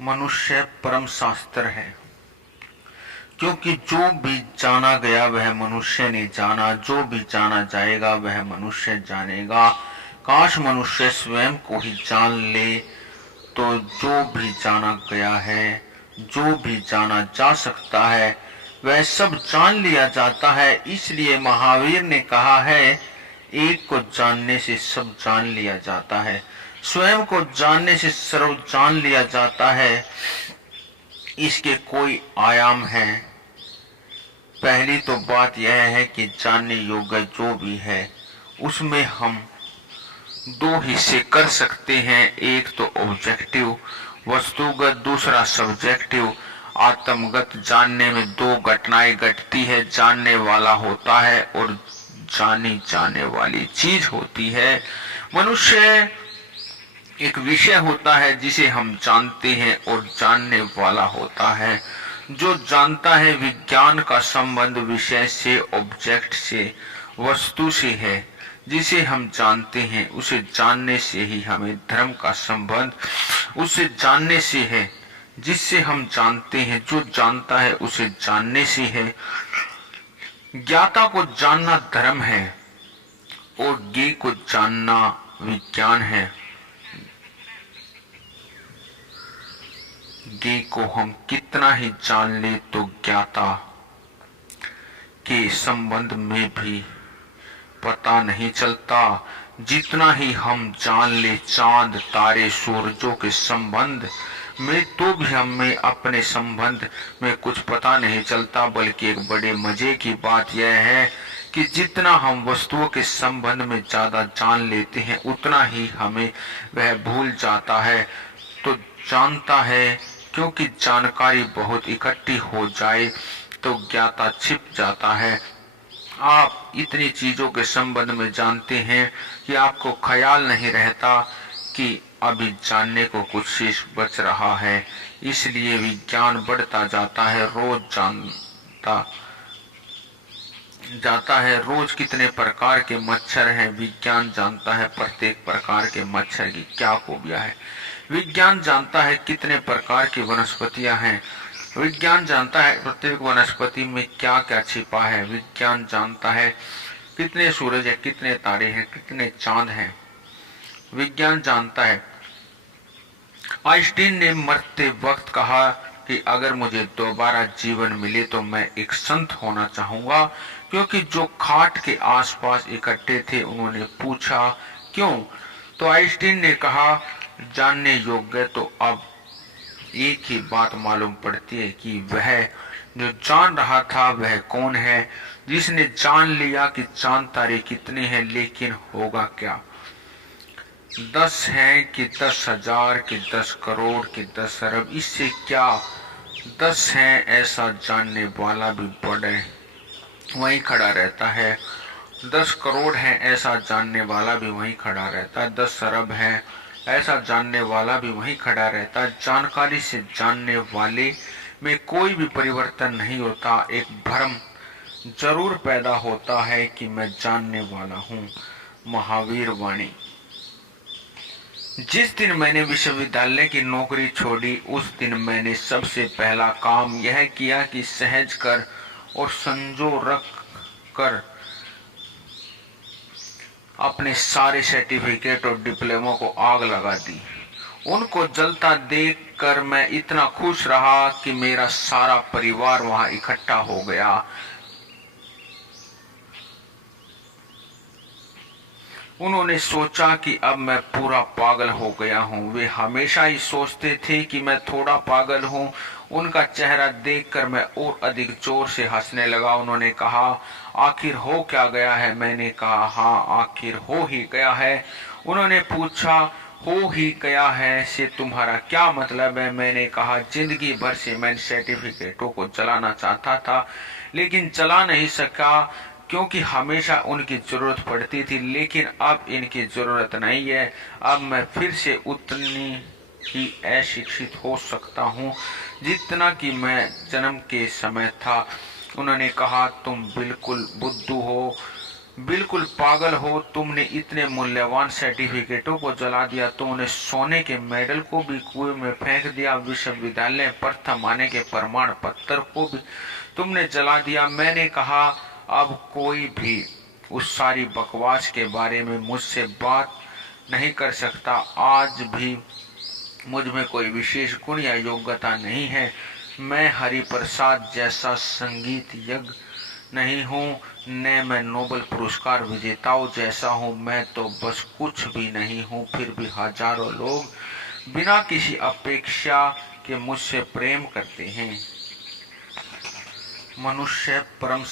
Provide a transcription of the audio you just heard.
मनुष्य परम शास्त्र है, क्योंकि जो भी जाना गया वह मनुष्य ने जाना, जो भी जाना जाएगा वह मनुष्य जानेगा। काश मनुष्य स्वयं को ही जान ले, तो जो भी जाना गया है, जो भी जाना जा सकता है, वह सब जान लिया जाता है। इसलिए महावीर ने कहा है, एक को जानने से सब जान लिया जाता है, स्वयं को जानने से सर्व जान लिया जाता है। इसके कोई आयाम हैं। पहली तो बात यह है कि जानने योग्य जो भी है उसमें हम दो हिस्से कर सकते हैं, एक तो ऑब्जेक्टिव वस्तुगत, दूसरा सब्जेक्टिव आत्मगत। जानने में दो घटनाएं घटती है, जानने वाला होता है और जानी जाने वाली चीज होती है। मनुष्य एक विषय होता है जिसे हम जानते हैं और जानने वाला होता है जो जानता है। विज्ञान का संबंध विषय से, ऑब्जेक्ट से, वस्तु से है। जिसे हम जानते हैं उसे जानने से ही हमें धर्म का संबंध उसे जानने से है। जिससे हम जानते हैं, जो जानता है उसे जानने से है। ज्ञाता को जानना धर्म है और ज्ञेय को जानना विज्ञान है। ज्ञेय को हम कितना ही जान ले तो ज्ञाता के संबंध में भी पता नहीं चलता। जितना ही हम जान ले चांद तारे सूरजों के संबंध में, तो भी हमें अपने संबंध में कुछ पता नहीं चलता। बल्कि एक बड़े मजे की बात यह है कि जितना हम वस्तुओं के संबंध में ज्यादा जान लेते हैं उतना ही हमें वह भूल जाता है। तो जानता है, क्योंकि जानकारी बहुत इकट्ठी हो जाए तो ज्ञाता छिप जाता है। आप इतनी चीजों के संबंध में जानते हैं कि आपको ख्याल नहीं रहता कि अभी जानने को कुछ शेष बच रहा है। इसलिए विज्ञान बढ़ता जाता है, रोज जानता जाता है। रोज कितने प्रकार के मच्छर हैं, विज्ञान जानता है प्रत्येक प्रकार के मच्छर की क्या खूबियां है। विज्ञान जानता है कितने प्रकार की वनस्पतियां हैं, विज्ञान जानता है प्रत्येक वनस्पति में क्या क्या छिपा है। विज्ञान जानता है कितने सूरज है, कितने तारे हैं, कितने चांद हैं। विज्ञान जानता है। आइंस्टीन ने मरते वक्त कहा कि अगर मुझे दोबारा जीवन मिले तो मैं एक संत होना चाहूंगा, क्योंकि जो खाट के आसपास इकट्ठे थे उन्होंने पूछा क्यों, तो आइंस्टीन ने कहा जानने योग्य तो अब एक ही बात मालूम पड़ती है कि वह जो जान रहा था वह कौन है। जिसने जान लिया कि चांद तारे कितने हैं, लेकिन होगा क्या, 10 हैं कि 10,000 कि 10 करोड़ कि 10 अरब, इससे क्या। 10 हैं ऐसा जानने वाला भी बड़े वहीं खड़ा रहता है, 10 करोड़ है ऐसा जानने वाला भी वहीं खड़ा रहता है, 10 अरब है ऐसा जानने वाला भी वहीं खड़ा रहता है। जानकारी से जानने वाले में कोई भी परिवर्तन नहीं होता। एक भ्रम जरूर पैदा होता है कि मैं जानने वाला हूँ। महावीर वाणी। जिस दिन मैंने विश्वविद्यालय की नौकरी छोड़ी उस दिन मैंने सबसे पहला काम यह किया कि सहज कर और संजो रख कर अपने सारे सर्टिफिकेट और डिप्लोमा को आग लगा दी। उनको जलता देखकर मैं इतना खुश रहा कि मेरा सारा परिवार वहां इकट्ठा हो गया। उन्होंने सोचा कि अब मैं पूरा पागल हो गया हूँ। वे हमेशा ही सोचते थे कि मैं थोड़ा पागल हूँ। उनका चेहरा देखकर मैं और अधिक जोर से हंसने लगा। उन्होंने कहा आखिर हो क्या गया है। मैंने कहा हाँ आखिर हो ही गया है। उन्होंने पूछा हो ही गया है से तुम्हारा क्या मतलब है। मैंने कहा जिंदगी भर से मैं सर्टिफिकेटों को जलाना चाहता था लेकिन जला नहीं सका क्योंकि हमेशा उनकी जरूरत पड़ती थी, लेकिन अब इनकी जरूरत नहीं है। अब मैं फिर से उतनी ही अशिक्षित हो सकता हूँ जितना कि मैं जन्म के समय था। उन्होंने कहा तुम बिल्कुल बुद्धू हो। बिल्कुल पागल हो, तुमने इतने मूल्यवान सर्टिफिकेटों को जला दिया, तुमने सोने के मेडल को भी कुएं में फेंक दिया, विश्वविद्यालय प्रथम आने के प्रमाण पत्र को भी तुमने जला दिया। मैंने कहा अब कोई भी उस सारी बकवास के बारे में मुझसे बात नहीं कर सकता। आज भी मुझ में कोई विशेष गुण या योग्यता नहीं है। मैं हरिप्रसाद जैसा संगीत यज्ञ नहीं हूँ, न मैं नोबेल पुरस्कार विजेताओं जैसा हूँ। मैं तो बस कुछ भी नहीं हूँ, फिर भी हजारों लोग बिना किसी अपेक्षा के मुझसे प्रेम करते हैं। मनुष्य परम